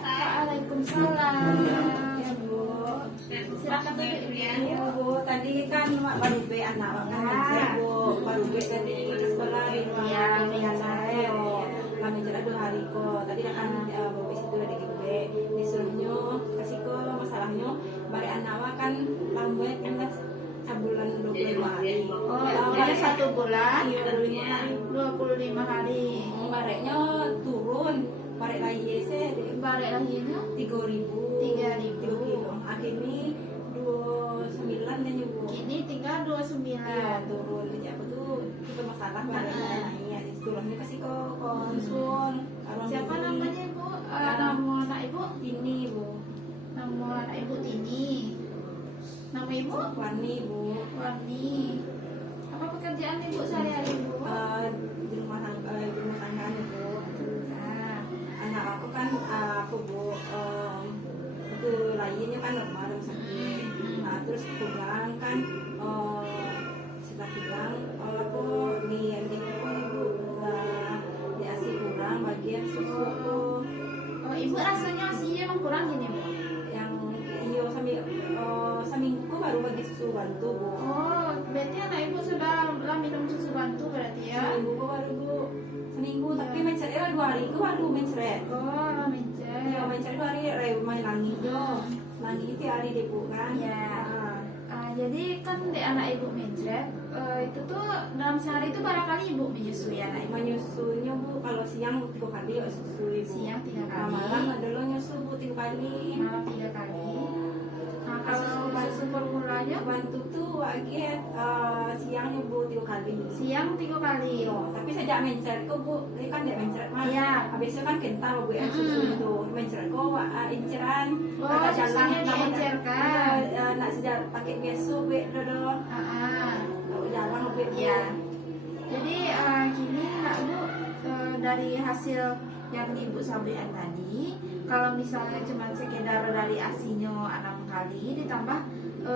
Waalaikumsalam. Ya Bu, silakan duduk Iya Bu, tadi kan mak baru be anak kan Bu, baru be tadi ke sekolah di rumah saya. Kami cerita 2 hari kok. Tadi kan bapak situ ada di disuruhnya kasih ko masalahnya bari anak kan lambat kan sebulan 25 hari. Oh, ada 1 bulan. Iya 25 hari. 25 hari. Bareknya turun, barek lagi sih Barek lahirnya 3.000. 3.000. 3 kilo. Akhirnya 29 dan Bu. Kini tinggal 29. Iya turun kerja aku tuh kita masalah bareng ya turunnya kasih ke konsul. Siapa namanya Ibu? Nama anak Ibu? Ini Bu, Nama anak Ibu Tini. Nama Ibu? Warni Bu. Warni. Apa pekerjaan Ibu sehari-hari Bu? Di rumah tangga Bu. Nah, Anak aku kan aku Bu itu lainnya kan normal sakit. Nah terus pulang kan setelah pulang aku di Bu diasih kurang bagian susu oh, Ibu rasanya asinya emang kurang gini Bu? yang iyo seminggu baru bagi susu bantu Bu. Oh, berarti anak Ibu sudah minum susu bantu berarti ya? Seminggu baru Bu, seminggu tapi mencret 2 hari itu baru mencret. Oh, mencret. Iya mencret 2 hari main langi jo, langi itu hari deh Bu kan. Ya. Jadi kan di anak Ibu mencret itu tuh dalam sehari itu barangkali Ibu menyusui anak Ibu. Menyusunya Bu kalau siang 3 kali ya susui Bu. Siang 3 kali. Malam adalah nyusu Bu 3 kali. Malam 3 kali. Nah, kalau susu formulanya Bantu tuh waget siangnya Bu 3 kali. siang 3 kali. Tapi sejak mencret kok Bu, ini kan dia mencret mah. Iya. Habis itu kan kental Bu ya susu itu. Mencret kok inceran. Oh, susunya diencerkan. Nak sejak pakai biasa Bu dodo. Jalan Bu. Iya. Jadi gini nak Bu, dari hasil yang Ibu sampaikan tadi, kalau misalnya cuma sekedar dari asinya 6 kali ditambah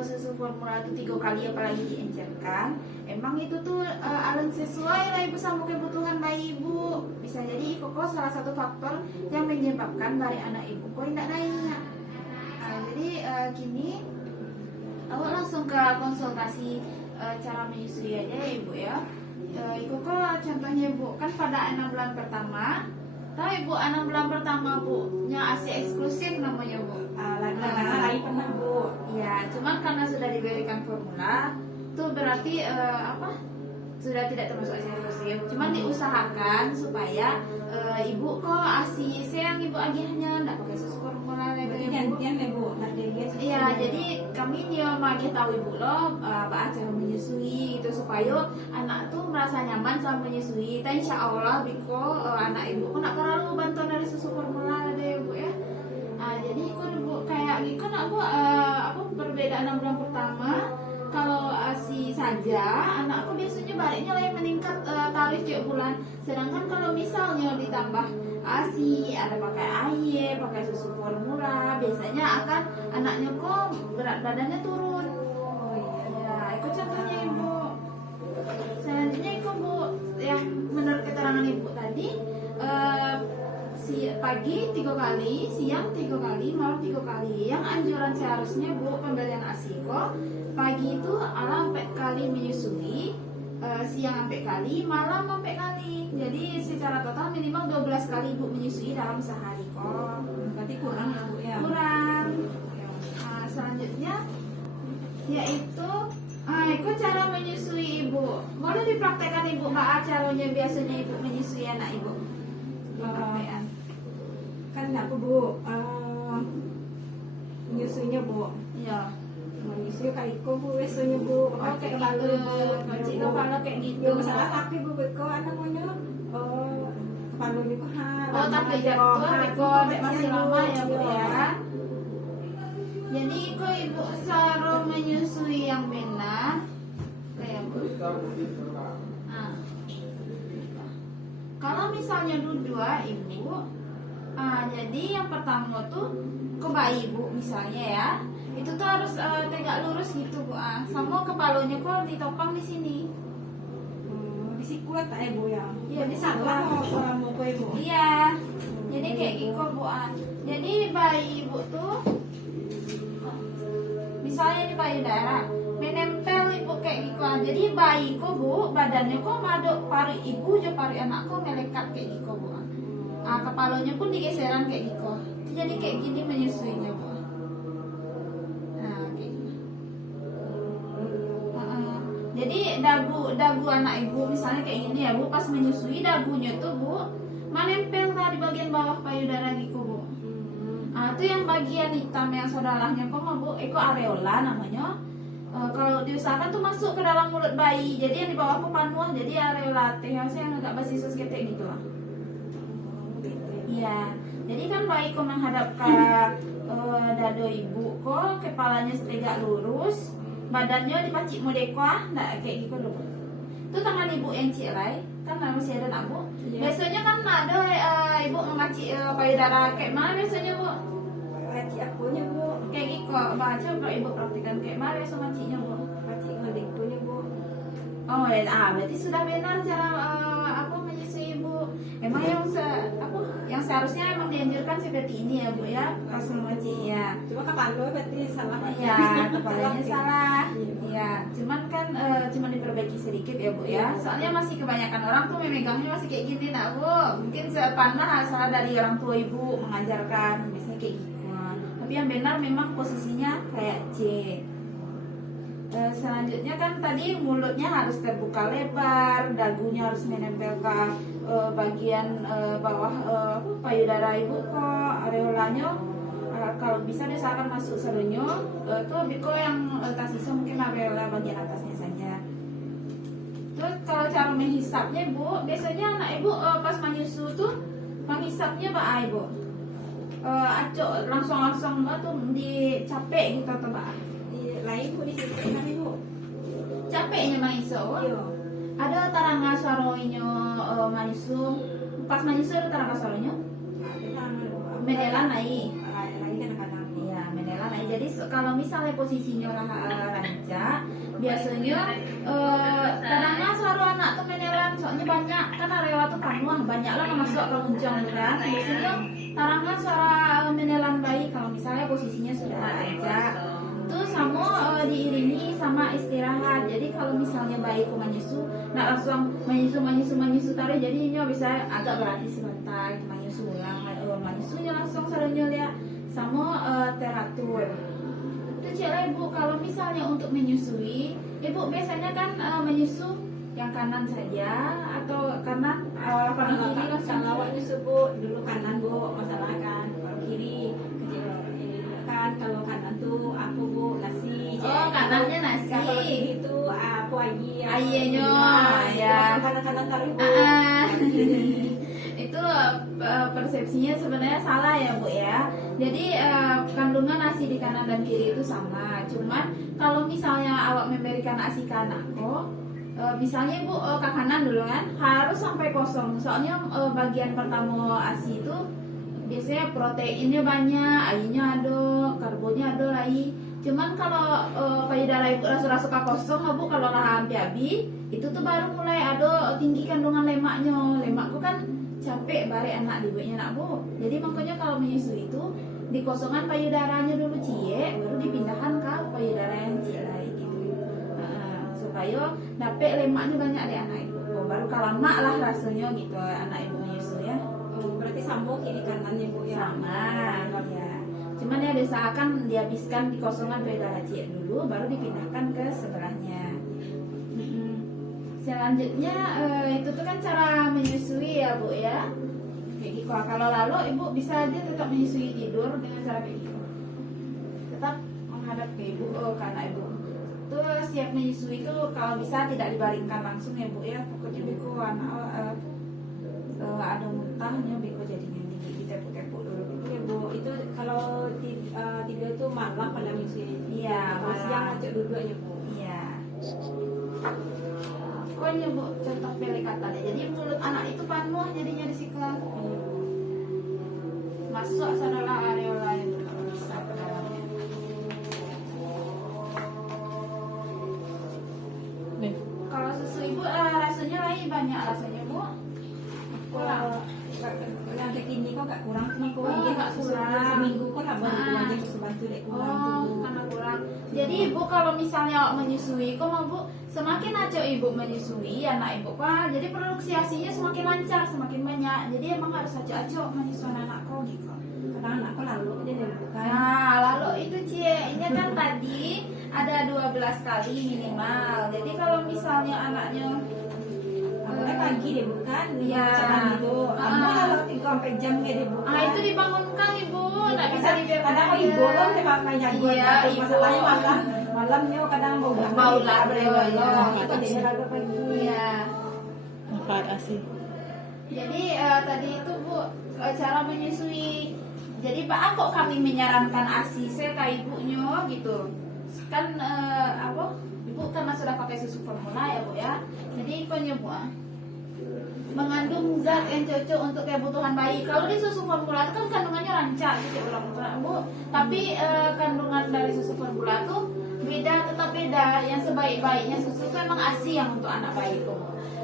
susu formula itu 3 kali apalagi diencerkan, emang itu tuh alun sesuai lah Ibu sama kebutuhan bayi Ibu. Bisa jadi itu kok salah satu faktor yang menyebabkan dari anak Ibu kok tidak naik. Jadi gini, aku langsung ke konsultasi cara menyusui aja ya Ibu ya. Ibu kok contohnya Bu, kan pada 6 bulan pertama, tahu Ibu 6 bulan pertama Bu, nya ASI eksklusif namanya Bu. Lain pernah Bu. Iya, cuman karena sudah diberikan formula, tuh berarti sudah tidak termasuk ASI eksklusif. Cuman diusahakan supaya Ibu kok ASI yang Ibu agihnya enggak pakai susu formula lagi ya Bu. Gantian ya Bu, Iya, jadi kami dia mau tahu Ibu loh apa cara menyusui itu supaya anak tuh merasa nyaman selama menyusui. Dan insya Allah Biko anak Ibu kok nak perlu bantuan dari susu formula ada ya Bu ya. Jadi ikut Bu kayak gitu nak Bu apa perbedaan 6 bulan pertama kalau ASI saja anak aku biasanya baliknya lah yang meningkat tarif tiap bulan. Sedangkan kalau misalnya ditambah ASI, ada pakai air, pakai susu formula, biasanya akan anaknya kok berat badannya turun. Oh iya. Ya, itu contohnya Ibu. Selanjutnya itu Bu, yang menurut keterangan Ibu tadi, pagi 3 kali, siang 3 kali, malam 3 kali. Yang anjuran seharusnya Bu pemberian ASI kok pagi itu ala 4 kali menyusui, siang sampai kali, malam sampai kali. Jadi secara total minimal 12 kali Ibu menyusui dalam sehari kok. Berarti kurang ya Bu ya. Kurang. Selanjutnya yaitu itu cara menyusui Ibu. Boleh dipraktekkan Ibu nggak caranya biasanya Ibu menyusui anak Ibu? Praktekan. Kan aku Bu menyusuinya Bu. Iya. Menyusui kaliko Bu wesonya Bu. Oh kayak gitu. Kunci kepala kayak gitu. Ya masalah kaki Bu kok anak punya kepala ini kok Oh tapi jatuh masih lama ya Bu ya. Jadi itu Ibu cara menyusui yang benar kayak Bu. Kalau misalnya dua Ibu, jadi yang pertama tuh ke bayi Ibu misalnya ya, itu tuh harus tegak lurus gitu Bu. Sama kepalanya kok ditopang di sini. Di sikulat tak Bu ya? Iya di Salah sana. mau Bu. Iya. Jadi kayak gitu Bu. Jadi bayi ibu tuh misalnya di payudara menempel ibu kayak gitu. Jadi bayi kok Bu, badannya kok maduk pari ibu je pari anak kok melekat kayak gitu Bu. Kepalanya pun digeseran kayak gitu. Jadi kayak gini menyusuinya Bu. Nah, kayak gini. Jadi dagu anak ibu misalnya kayak gini ya Bu, pas menyusui dagunya tuh Bu menempel di bagian bawah payudara gitu Bu. Itu yang bagian hitam yang saudaranya kok Bu, itu areola namanya. Kalau diusahakan tuh masuk ke dalam mulut bayi. Jadi yang di bawah tuh panuah, jadi areola teh yang agak basisus ketek gitu lah. Iya. Jadi kan bayi kok menghadap ke dado ibu kok, kepalanya tegak lurus, badannya dipacik modeko nggak kayak gitu loh. Itu tangan ibu yang cilai, kan masih ada nak Bu. Iya. Biasanya kan ada ibu memacik payudara kayak mana biasanya Bu? Pacik akunya Bu. Kayak gitu, baca kalau ibu praktikan kayak mana biasa maciknya Bu? Pacik ngedekonya Bu. Oh, berarti sudah benar cara menyusui ibu. Emang yang seharusnya emang dianjurkan seperti ini ya Bu ya, pas memacik ya. Cuma kepala berarti salah. Iya, kepalanya salah. Iya. Iya, cuman kan cuma diperbaiki sedikit ya Bu ya. Soalnya masih kebanyakan orang tuh memegangnya masih kayak gini nak Bu. Mungkin sepandang salah dari orang tua ibu mengajarkan biasanya kayak gitu. Tapi yang benar memang posisinya kayak C. Selanjutnya kan tadi mulutnya harus terbuka lebar, dagunya harus menempel ke bagian bawah payudara ibu kok, areolanya. Kalau bisa diusahakan masuk serunya, tuh biko yang tersisa mungkin areola bagian atasnya saja. Terus kalau cara menghisapnya Bu, biasanya anak ibu pas menyusu tuh menghisapnya apa ibu? Acok langsung tuh dicapek gitu atau apa? Lain Bu di situ kan Ibu. Capeknya maiso. Iya. Ada taranga suaroinyo maiso. Pas maiso ada taranga suaroinyo. Menelan naik. Lagi kadang-kadang. Iya, menelan naik. Jadi kalau misalnya posisinya rancak, biasanya taranga suara anak tuh menelan. Soalnya banyak kan areola tuh panuah, banyak lah masuk ke muncang kan. Biasanya taranga suara menelan bayi kalau misalnya posisinya sudah rancak. Itu sama diiringi sama istirahat. Jadi kalau misalnya bayi ku menyusu, nak langsung menyusu tarik, jadinya bisa agak berhenti sebentar, menyusu ulang, menyusunya langsung sarunya lihat sama teratur. Itu cek ibu kalau misalnya untuk menyusui, ibu biasanya kan menyusu yang kanan saja atau kanan kanan kiri langsung. Kalau nyusu Bu dulu kanan Bu, masalah kan kalau kiri kan. Kalau kanan tuh aku Bu nasi. Oh, kanannya nasi. Kalau kiri tuh aku Ayahnya, ya. Kanan taruh Bu. Itu persepsinya sebenarnya salah ya Bu ya. Jadi kandungan nasi di kanan dan kiri itu sama. Cuman kalau misalnya awak memberikan nasi ke anakku, misalnya Ibu ke kanan dulu kan, harus sampai kosong. Soalnya bagian pertama ASI itu biasanya proteinnya banyak, airnya ada, karbonnya ada lagi. Cuman kalau payudara ibu rasa-rasa kosong, Bu, kalau lah habis, itu tuh baru mulai ada tinggi kandungan lemaknya. Lemakku kan capek bare anak ibunya nak Bu. Jadi makanya kalau menyusui itu dikosongan payudaranya dulu cie, baru dipindahkan ke payudara yang cie lain gitu. Supaya dapet lemaknya banyak di anak ibu. Baru kalau mak lah rasanya gitu anak ibu menyusui ya. Berarti sambung kiri kanannya Bu ya. Sama, ya. Cuman ya diusahakan dihabiskan di kosongan payudara cie dulu, baru dipindahkan ke sebelahnya. Selanjutnya itu tuh kan cara menyusui ya Bu ya. Kayak gitu. Kalau lalu ibu bisa aja tetap menyusui tidur dengan cara kayak gitu. Tetap menghadap ke ibu, ke anak ibu. Tuh siap menyusui itu kalau bisa tidak dibaringkan langsung ya Bu ya. Pokoknya biko anak ada muntahnya biko jadinya tinggi, ditepuk-tepuk dulu. Iya Bu, itu kalau tidur tuh malam pada menyusui. Iya, Kalau siang malam. aja duduk aja Bu. Iya. Pokoknya Bu, contoh pelekatannya. Jadi mulut anak itu panuh jadinya di sikat. Masuk saudara areola itu bisa ke dalamnya. Kalau susu ibu rasanya lain banyak rasanya Bu. Kalau yang kekini kok kok gak kurang cuma kau Oh, dia nggak susu kurang. seminggu kok lah baru Ah. aja susu bantu dek kurang Oh, tuh. karena kurang. Jadi ibu kalau misalnya menyusui, kok mau bu semakin aja ibu menyusui anak ibu kok, jadi produksi asinya semakin lancar, semakin banyak. Jadi emang harus aja menyusui anak kau gitu. Kadang anak kau lalu dia bukan. Nah, lalu itu cie, ini kan tadi ada 12 kali minimal. Jadi kalau misalnya anaknya Awalnya pagi dia bukan, Iya. cabang itu. Kamu Ah. kalau 3 jam ya dia bukan. itu dibangunkan ibu, nggak bisa dibiarkan Kadang aja. ibu kan dia main jagoan. Iya, Tapi ibu. masalahnya malamnya kadang Bau lah, itu iya. dia lalu pagi. Iya. Manfaat ASI. Jadi tadi itu bu cara menyusui. Jadi Pak, kok kami menyarankan ASI ke ibunya gitu. Kan apa? Ibu karena sudah pakai susu formula ya bu ya. Jadi ibunya bu mengandung zat yang cocok untuk kebutuhan bayi. Kalau di susu formula itu kan kandungannya lancar gitu ulang bu. Tapi kandungan dari susu formula tuh beda, tetap beda. Yang sebaik-baiknya susu itu emang ASI yang untuk anak bayi itu.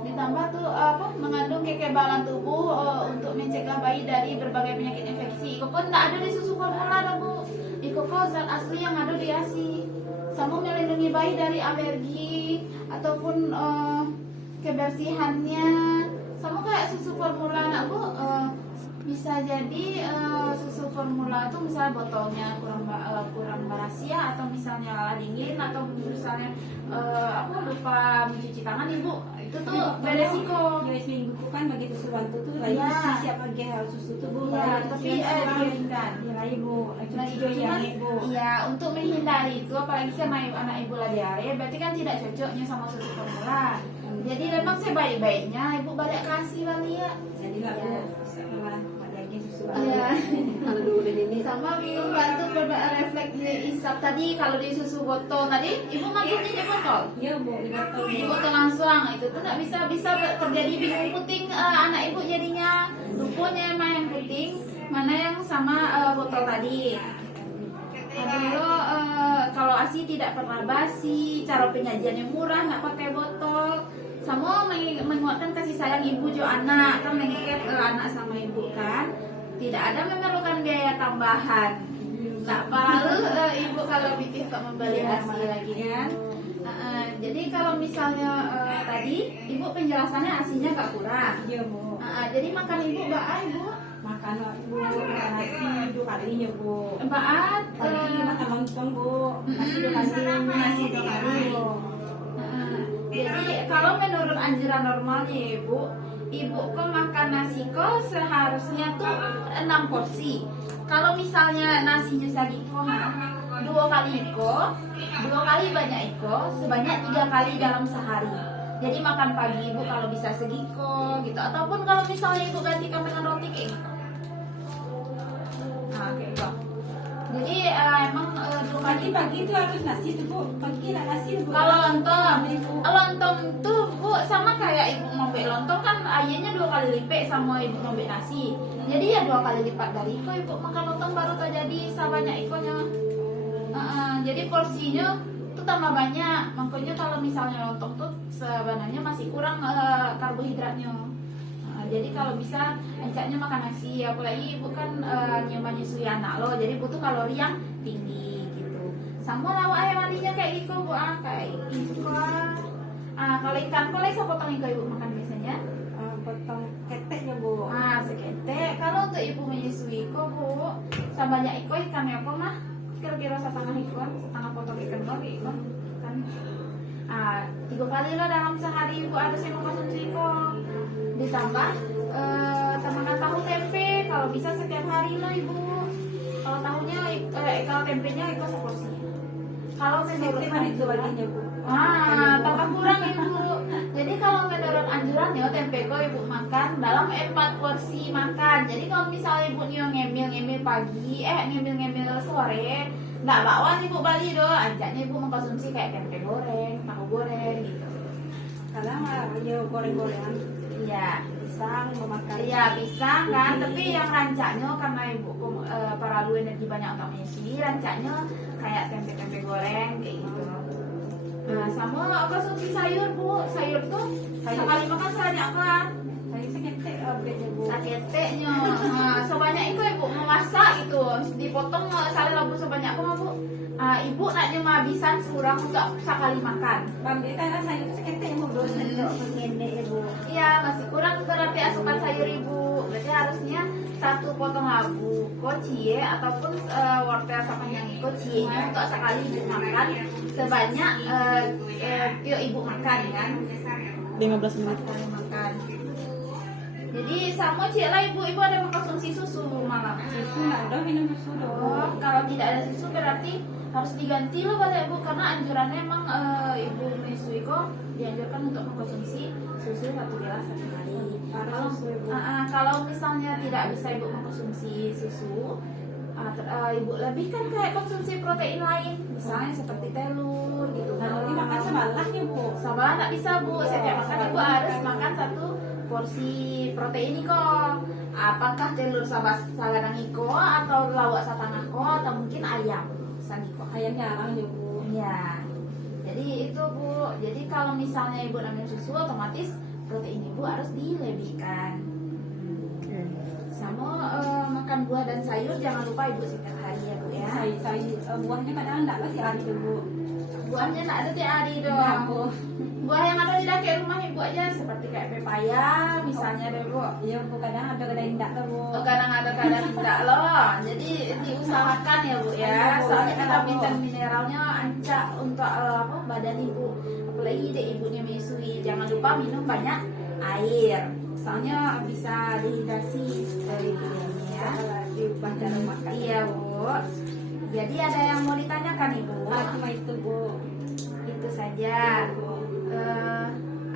Ditambah tuh apa mengandung kekebalan tubuh untuk mencegah bayi dari berbagai penyakit infeksi. Itu pun nggak ada di susu formula loh bu. Itu kok zat asli yang ada di ASI. Sama melindungi bayi dari alergi ataupun kebersihannya. Sama kayak susu formula anak bu bisa jadi susu formula tuh misalnya botolnya kurang rahasia atau misalnya dingin atau misalnya aku lupa mencuci tangan ibu itu tuh beresiko. Jadi seminggu kan begitu susu bantu tuh lagi Iya. siapa hal susu tuh bu. Iya, tapi diinginkan. Iya ibu. Nah, Cuci cuman, ya ibu. iya untuk menghindari itu apalagi sama anak ibu lah diare berarti kan tidak cocoknya sama susu formula. Jadi memang sebaik-baiknya ibu balik kasih kali ya. Jadi lah bu. Iya. Sama lagi susu Iya. Kalau dulu ini Sama membantu refleks isap tadi kalau di susu botol tadi ibu manggilnya di botol. Iya bu, di botol Di bu. botol langsung itu tuh nggak bisa terjadi bingung puting anak ibu jadinya lupanya emang yang puting mana yang sama botol tadi. Lalu kalau ASI tidak pernah basi, cara penyajiannya murah, nggak pakai botol. Sama menguatkan kasih sayang ibu jo anak kan mengikat anak sama ibu kan. Tidak ada memerlukan biaya tambahan. Nggak perlu ibu kalau bikin untuk membeli ASI lagi kan. Jadi kalau misalnya tadi ibu penjelasannya ASINya nggak kurang. Iya bu. Jadi makan ibu ibu Makan ibu nasi 2 kalinya bu. Baat Pagi makan lontong bu. Nasi 2 kali. Nasi 2 kali. Jadi kalau menurut anjuran normalnya ya, ibu kok makan nasi kok seharusnya tuh 6 porsi. Kalau misalnya nasinya segiko 2 kali iko, 2 kali banyak iko, sebanyak 3 kali dalam sehari. Jadi makan pagi ibu kalau bisa segiko gitu, ataupun kalau misalnya ibu gantikan dengan roti kayak gitu. Nah kayak gitu. Jadi emang 2 kali Pagi itu harus nasi tuh bu. Pagi lah nasi bu. kalau lontong tuh bu sama kayak ibu ngombe lontong kan ayahnya 2 kali lipat sama ibu ngombe nasi. Jadi ya 2 kali lipat dari iko ibu makan lontong baru terjadi sebanyak ikonya. Jadi porsinya tuh tambah banyak. Makanya kalau misalnya lontong tuh sebenarnya masih kurang karbohidratnya. Jadi kalau bisa ajaknya makan nasi, apalagi ibu kan menyusui anak lo, jadi butuh kalori yang tinggi gitu. Sama lauk hewaninya kayak gitu bu, kayak ikan. Kalau ikan kolej saya potong ikan ibu makan biasanya. Potong keteknya bu. Seketek. Kalau untuk ibu menyusui iko bu, sama banyak iko ikannya apa mah? Kira-kira setengah potong ikan lagi kan? 3 kali lah dalam sehari ibu ada yang mengkonsumsi iko. Ditambah tambahkan tahu tempe kalau bisa setiap hari loh ibu. Kalau tahunya kalau tempenya itu seporsi. Kalau menurut itu baginya bu. tambah kurang ibu. Jadi kalau menurut anjurannya tempe kok ibu makan dalam 4 porsi makan. Jadi kalau misalnya ibu ngemil pagi, ngemil sore, nggak bakwan ibu bali do. Ajaknya ibu mengkonsumsi kayak tempe goreng, tahu goreng gitu. Kadang dia goreng-gorengan. Iya. Pisang memakan. Iya pisang kan, tapi yang rancaknya karena ibu perlu energi banyak untuk menyusui, rancaknya kayak tempe goreng kayak gitu. Sama konsumsi sayur bu, sayur tuh sekali makan sebanyak apa? Saya seketek bednya bu. Saketeknya, dipotong sari labu sebanyak apa bu? Ibu nak cuma bisa kurang untuk sekali makan. Bambi kan rasanya itu seketek ibu dulu untuk mengendek ibu. Iya masih kurang berarti asupan sayur ibu. Berarti harusnya satu potong labu kocie ataupun wortel sepanjang kocie untuk sekali ibu makan sebanyak yuk ibu makan kan 15 menit. sekali makan. Jadi sama cik lah ibu ada mengkonsumsi susu malam. Susu nggak ada minum susu Oh, dong. kalau tidak ada susu berarti harus diganti loh balik ibu karena anjurannya emang ibu menyusui kok dianjurkan untuk mengkonsumsi susu 1 gelas satu hari. Kalau Susu, Ibu. kalau misalnya tidak bisa ibu mengkonsumsi susu, ibu lebihkan kayak konsumsi protein lain, misalnya seperti telur gitu. Nanti makan sebalah ya bu. Sabalah nggak bisa bu, setiap makan ibu harus makan satu porsi protein kok. Apakah telur sagadang iko atau lawak satang ko atau mungkin ayam saniko. Ayam jarang ya bu. Ya. Jadi itu bu. Jadi kalau misalnya ibu minum susu otomatis protein ibu harus dilebihkan. Sama makan buah dan sayur jangan lupa ibu setiap hari ya bu ya. Buahnya kadang enggak masih ada tuh bu. Buahnya nggak ada tiap hari Enggak, dong. bu. Buah yang ada di dapur rumah ibu aja seperti kayak pepaya misalnya deh bu. Iya bu, kadang ada kadang enggak tuh bu. Kadang ada kadang tidak loh. Jadi diusahakan ya bu ya. Soalnya vitamin dan mineralnya ancak untuk badan ibu. Apalagi deh ibunya menyusui. Jangan lupa minum banyak air. Soalnya bisa dehidrasi ibu ini ya. Diubah cara makan. Iya bu. Jadi ada yang mau ditanyakan ibu? Cuma itu bu. Itu saja.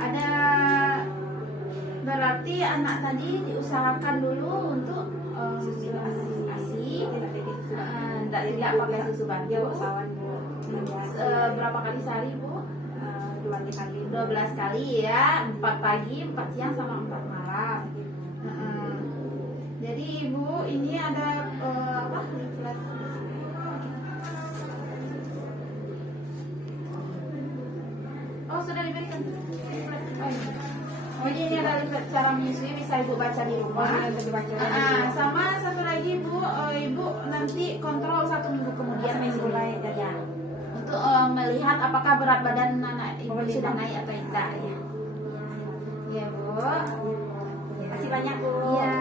Ada berarti anak tadi diusahakan dulu untuk susu ASI. Tidak pakai susu bantu. Dia usahawan bu. Berapa kali sehari bu? 2 kali. 12 kali ya, 4 pagi, 4 siang sama 4 malam. Jadi ibu ini ada leaflet. Oh sudah diberikan leaflet. Oh ini ada leaflet cara menyusui bisa ibu baca di rumah. Sama satu lagi bu, ibu nanti kontrol 1 minggu kemudian mulai jadi. untuk melihat apakah berat badan anak ibu sudah naik atau tidak ya. Ya bu. Terima kasih banyak bu. Iya.